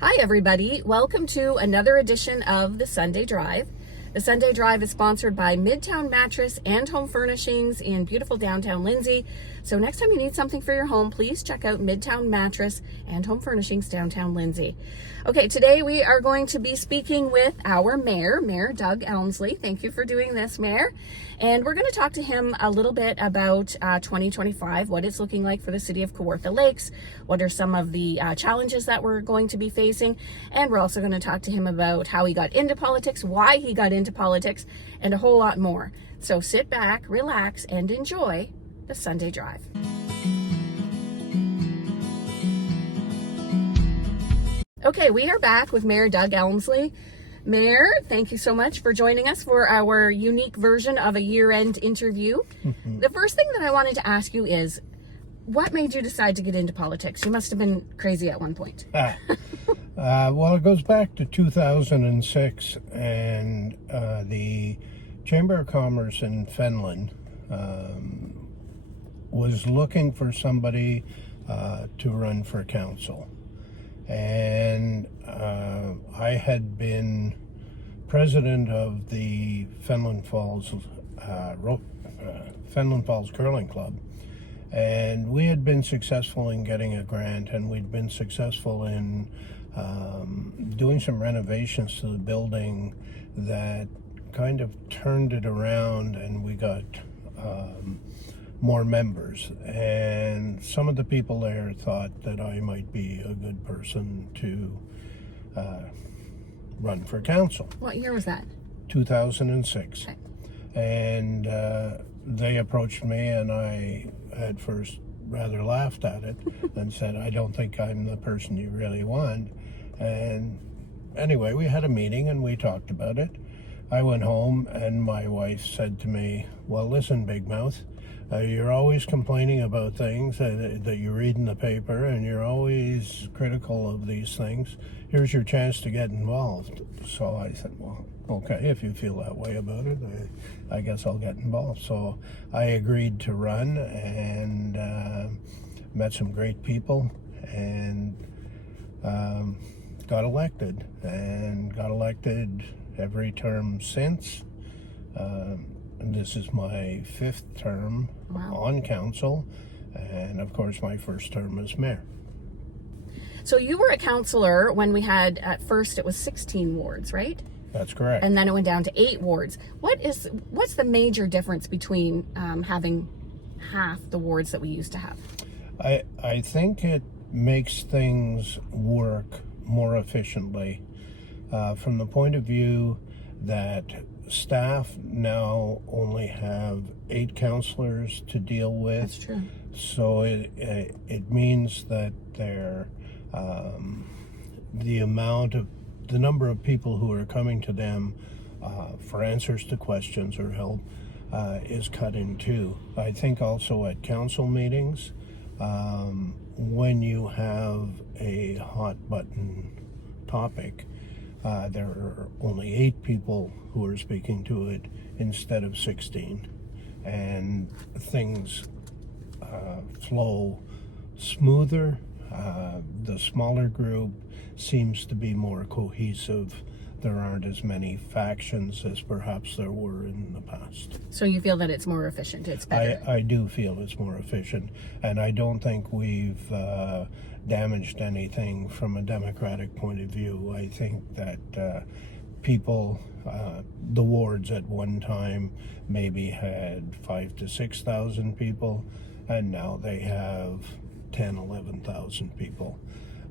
Hi everybody, welcome to another edition of the Sunday Drive. The Sunday Drive is sponsored by Midtown Mattress and Home Furnishings in beautiful downtown Lindsay. So next time you need something for your home, please check out Midtown Mattress and Home Furnishings downtown Lindsay. Okay, today we are going to be speaking with our mayor, Mayor Doug Elmslie. Thank you for doing this, Mayor. And we're going to talk to him a little bit about 2025, what it's looking like for the city of Kawartha Lakes, what are some of the challenges that we're going to be facing, and we're also going to talk to him about how he got into politics, why he got into politics, and a whole lot more. So sit back, relax, and enjoy the Sunday Drive. Okay, we are back with Mayor Doug Elmslie. Mayor, thank you so much for joining us for our unique version of a year-end interview. The first thing that I wanted to ask you is, what made you decide to get into politics? You must have been crazy at one point. Well, it goes back to 2006, and the Chamber of Commerce in Finland was looking for somebody to run for council. And I had been president of the Fenland Falls Curling Club, and we had been successful in getting a grant, and we'd been successful in doing some renovations to the building that kind of turned it around, and we got more members, and some of the people there thought that I might be a good person to run for council. What year was that? 2006. Okay. And they approached me, and I at first rather laughed at it and said, I don't think I'm the person you really want. And anyway, we had a meeting and we talked about it. I went home and my wife said to me, well, listen, Big Mouth, you're always complaining about things that you read in the paper, and you're always critical of these things. Here's your chance to get involved. So I said, well, okay, if you feel that way about it, I guess I'll get involved. So I agreed to run, and met some great people, and got elected every term since. And this is my 5th term on council, and of course my first term as mayor. So you were a councillor when we had, at first it was 16 wards, right? That's correct. And then it went down to 8 wards. What's the major difference between having half the wards that we used to have? I think it makes things work more efficiently from the point of view that staff now only have 8 councillors to deal with. That's true. So it means that they're the number of people who are coming to them for answers to questions or help is cut in 2. I think also at council meetings, when you have a hot button topic, there are only 8 people who are speaking to it instead of 16, and things flow smoother. The smaller group seems to be more cohesive. There aren't as many factions as perhaps there were in the past. So you feel that it's more efficient, it's better? I do feel it's more efficient, and I don't think we've damaged anything from a democratic point of view. I think that people, the wards at one time maybe had 5,000 to 6,000 people, and now they have 10,000, 11,000 people,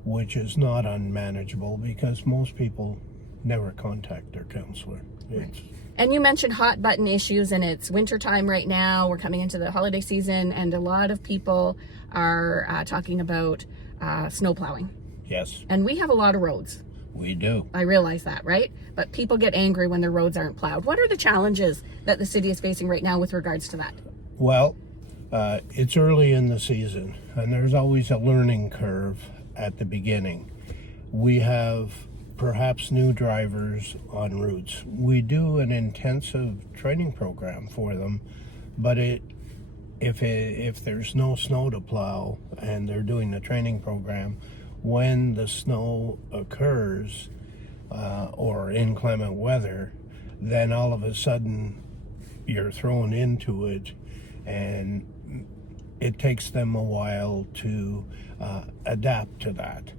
which is not unmanageable because most people never contact their councillor. Right. And you mentioned hot button issues, and it's winter time right now. We're coming into the holiday season, and a lot of people are talking about snow plowing. Yes. And we have a lot of roads. We do. I realize that, right? But people get angry when their roads aren't plowed. What are the challenges that the city is facing right now with regards to that? Well, it's early in the season, and there's always a learning curve at the beginning. We have perhaps new drivers on routes. We do an intensive training program for them, but if there's no snow to plow and they're doing the training program, when the snow occurs or inclement weather, then all of a sudden you're thrown into it, and it takes them a while to adapt to that.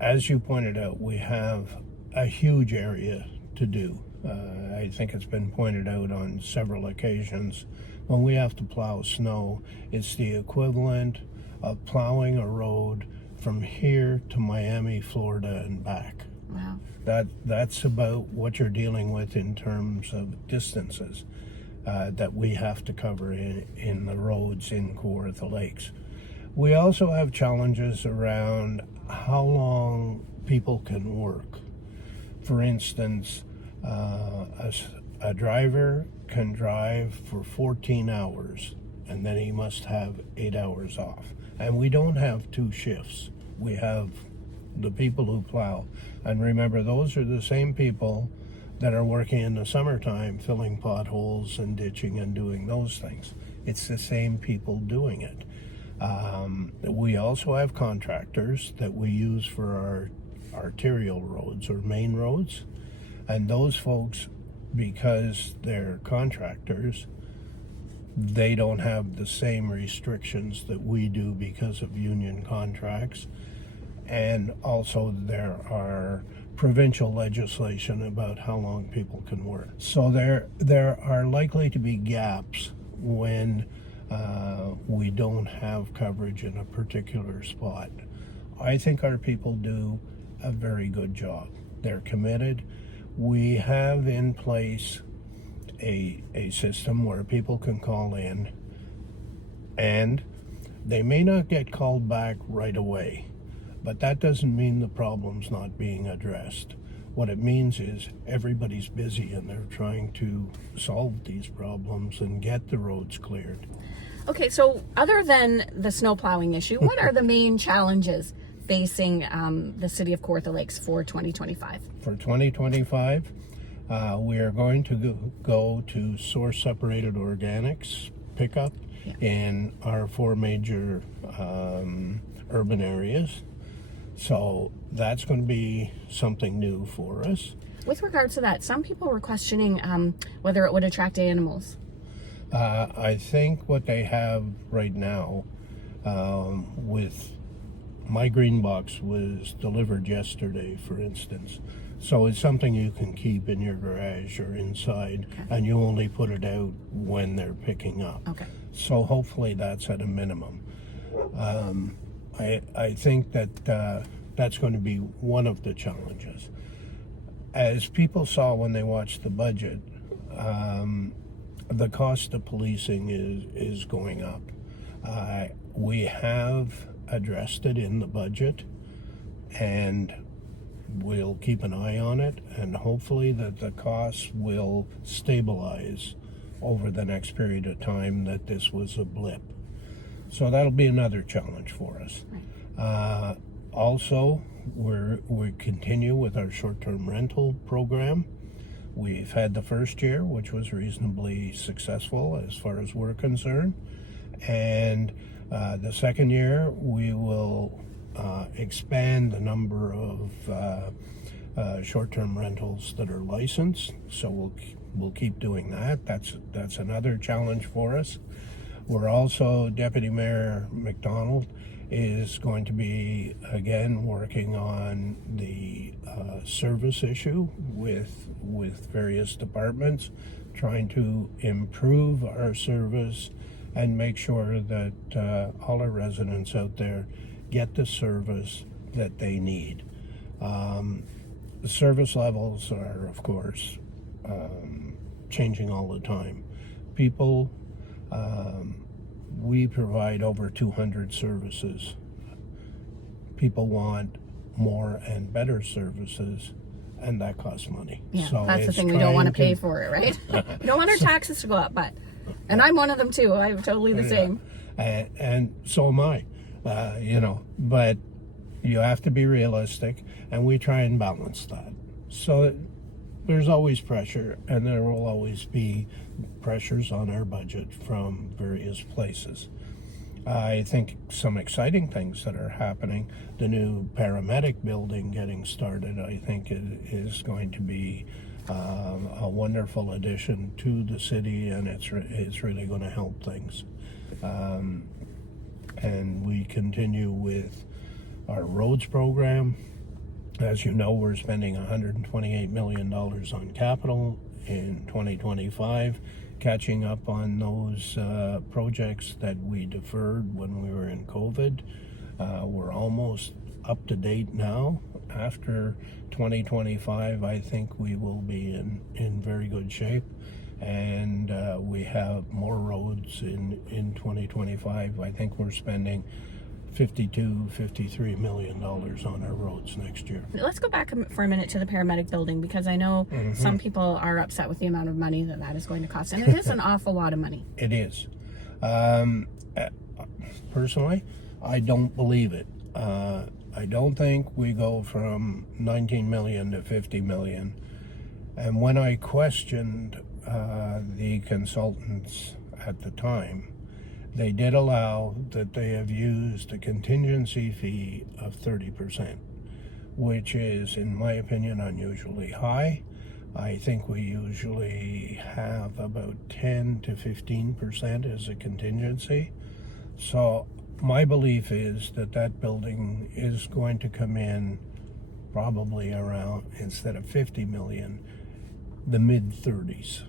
As you pointed out, we have a huge area to do. I think it's been pointed out on several occasions. When we have to plow snow, it's the equivalent of plowing a road from here to Miami, Florida, and back. Wow. That's about what you're dealing with in terms of distances that we have to cover in the roads in Kawartha Lakes. We also have challenges around how long people can work. For instance, a driver can drive for 14 hours and then he must have 8 hours off. And we don't have two shifts. We have the people who plow. And remember, those are the same people that are working in the summertime, filling potholes and ditching and doing those things. It's the same people doing it. We also have contractors that we use for our arterial roads or main roads. And those folks, because they're contractors, they don't have the same restrictions that we do because of union contracts. And also there are provincial legislation about how long people can work. So there are likely to be gaps when we don't have coverage in a particular spot. I think our people do a very good job. They're committed. We have in place a system where people can call in, and they may not get called back right away, but that doesn't mean the problem's not being addressed. What it means is everybody's busy and they're trying to solve these problems and get the roads cleared. Okay, so other than the snow plowing issue, what are the main challenges facing the city of Kawartha Lakes for 2025? For 2025, we are going to go to source separated organics pickup in our 4 major urban areas. So that's going to be something new for us. With regards to that, some people were questioning whether it would attract animals. I think what they have right now with my green box was delivered yesterday, for instance. So it's something you can keep in your garage or inside, and you only put it out when they're picking up. Okay. So hopefully that's at a minimum. I think that that's going to be one of the challenges. As people saw when they watched the budget, the cost of policing is going up. We have addressed it in the budget, and we'll keep an eye on it, and hopefully that the costs will stabilize over the next period of time, that this was a blip. So that'll be another challenge for us. Right. Also, we continue with our short-term rental program. We've had the first year, which was reasonably successful as far as we're concerned. And the second year, we will expand the number of short-term rentals that are licensed. So we'll keep doing that. That's another challenge for us. We're also, Deputy Mayor McDonald is going to be again working on the service issue with various departments, trying to improve our service and make sure that all our residents out there get the service that they need. The service levels are, of course, changing all the time. People, we provide over 200 services. People want more and better services, and that costs money. Yeah, so that's the thing. We don't want to pay for it, right? We don't want our taxes to go up, and I'm one of them too. I'm totally the same. And so am I, but you have to be realistic, and we try and balance that. So there's always pressure, and there will always be pressures on our budget from various places. I think some exciting things that are happening. The new paramedic building getting started, I think, is going to be a wonderful addition to the city, and it's really going to help things. And we continue with our roads program. As you know, we're spending $128 million on capital in 2025, catching up on those projects that we deferred when we were in COVID. We're almost up to date now. After 2025, I think we will be in very good shape. And we have more roads in 2025. I think we're spending $53 million on our roads next year. Let's go back for a minute to the paramedic building, because I know some people are upset with the amount of money that is going to cost, and it is an awful lot of money. It is. Personally, I don't believe it. I don't think we go from 19 million to 50 million. And when I questioned the consultants at the time, they did allow that they have used a contingency fee of 30%, which is, in my opinion, unusually high. I think we usually have about 10 to 15% as a contingency. So my belief is that building is going to come in probably around, instead of 50 million, the mid-30s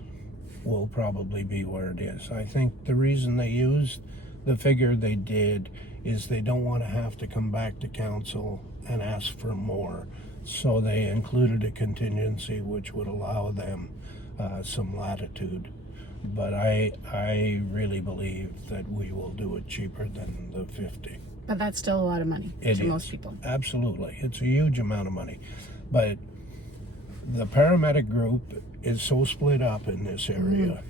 will probably be where it is. I think the reason they used the figure they did is they don't want to have to come back to council and ask for more. So they included a contingency which would allow them some latitude. But I really believe that we will do it cheaper than the 50. But that's still a lot of money to most people. Absolutely. It's a huge amount of money. But the paramedic group is so split up in this area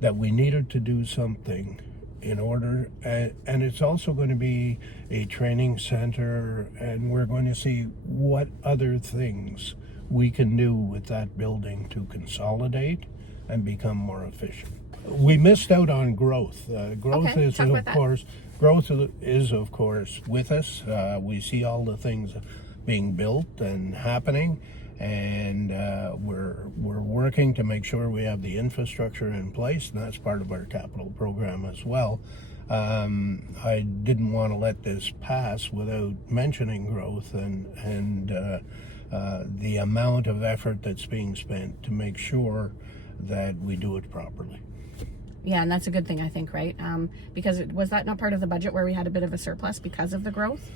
that we needed to do something in order, and it's also going to be a training center, and we're going to see what other things we can do with that building to consolidate and become more efficient. We missed out on growth. Growth is of course with us. We see all the things being built and happening, and we're working to make sure we have the infrastructure in place, and that's part of our capital program as well. I didn't want to let this pass without mentioning growth and the amount of effort that's being spent to make sure that we do it properly. Yeah, and that's a good thing, I think, right? Because was that not part of the budget where we had a bit of a surplus because of the growth?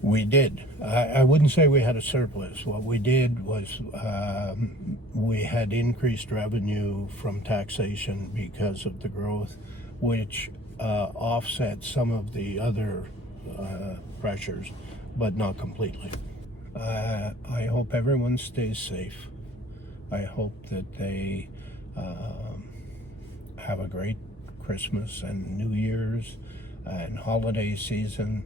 We did. I wouldn't say we had a surplus. What we did was we had increased revenue from taxation because of the growth, which offset some of the other pressures, but not completely. I hope everyone stays safe. I hope that they have a great Christmas and New Year's and holiday season.